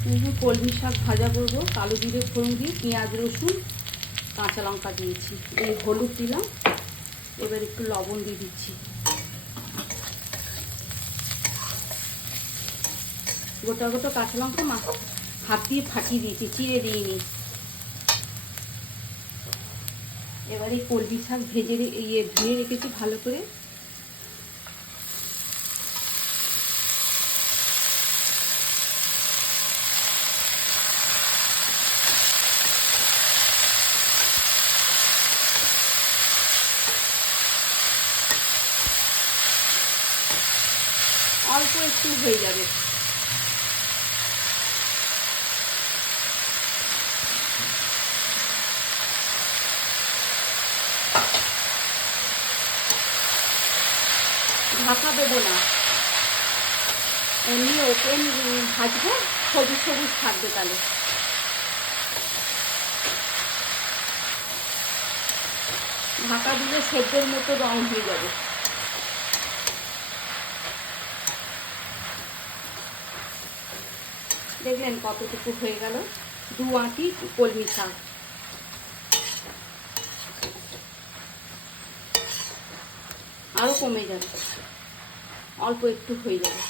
কলমি শাক ভাজা করব। কালো জিরে ফোড়ন দিয়ে পেঁয়াজ রসুন কাঁচা লঙ্কা দিয়েছি, এই হলুদ দিলাম, এবার একটু লবণ দিয়ে দিচ্ছি। গোটা গোটা কাঁচা লঙ্কা হাত দিয়ে ফাটিয়ে দিয়েছি, চিড়ে দিইনি। এবার এই কলমি শাক ধুয়ে রেখেছি ভালো করে। অল্প একটু হয়ে যাবে। ঢাকা দেবো না, এমনি ওপেন ভাজবো, সবুজ সবুজ থাকবে। তাহলে ঢাকা দিলে সেদ্ধের মতো রং হয়ে যাবে। দেখলেন কতটুকু হয়ে গেল, 2 আঁটি কলমি শাক। আরও কমে যাবে, অল্প একটু হয়ে যাবে।